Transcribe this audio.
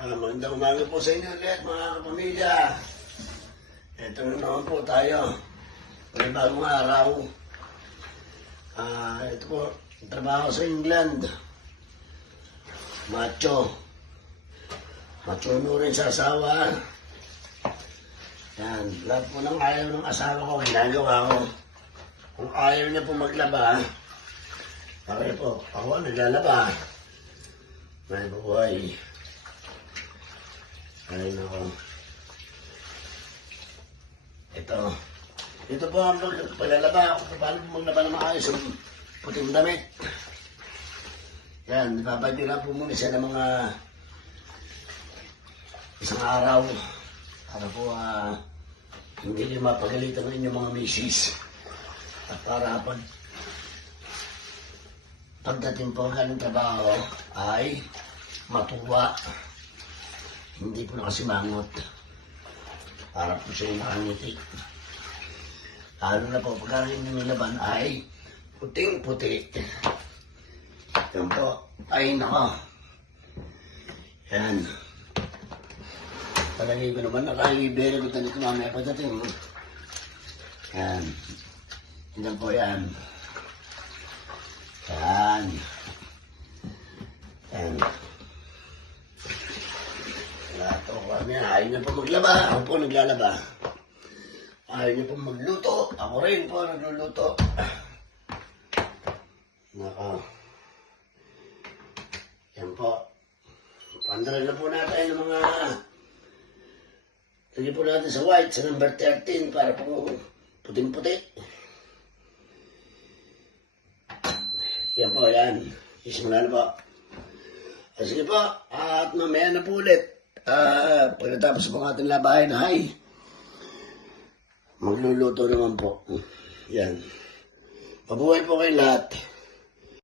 Magandang umaga po sa inyo ulit mga kapamilya. Ito na naman po tayo. May bagong araw. Ito po, trabaho sa England. Macho. Machuno rin sa asawa. Yan, lahat po ng ayaw ng asawa ko, ginagawa ko. Kung ayaw niya po maglaba, okay po, ako naglalaba. May buhay. Ay, nako. Ito po ang paglalaba. Paano po maglaba na maayos yung puting damit. Yan, napapatira po muna siya ng mga isang araw. Para po hindi niyo mapagalitan ng inyong mga misis. At para pagdating po ng trabaho ay matuwa. Hindi po nakasimangot. Para po siya yung nakangiti. Ano na po, pagkarin yung nilaban ay puting-puti. Yan po. Ay, nako. Yan. Palagay ko naman, nakahibere ko dito mamaya pagdating. Yan. Yan po yan. Yan. Yan. Ayaw niya po maglaba, ako po naglalaba. Ayaw niya po magluto, ako rin po nagluluto. Nako. Yan po. Pandalan na po natin ng mga... Lagyan po natin sa white, sa number 13, para po puting-puti. Yan po, yan. Isimula na po. Sige po, at mamaya na po ulit. Pagkatapos po ating labahin ay magluluto naman po. Yan. Mabuhay po kayo lahat.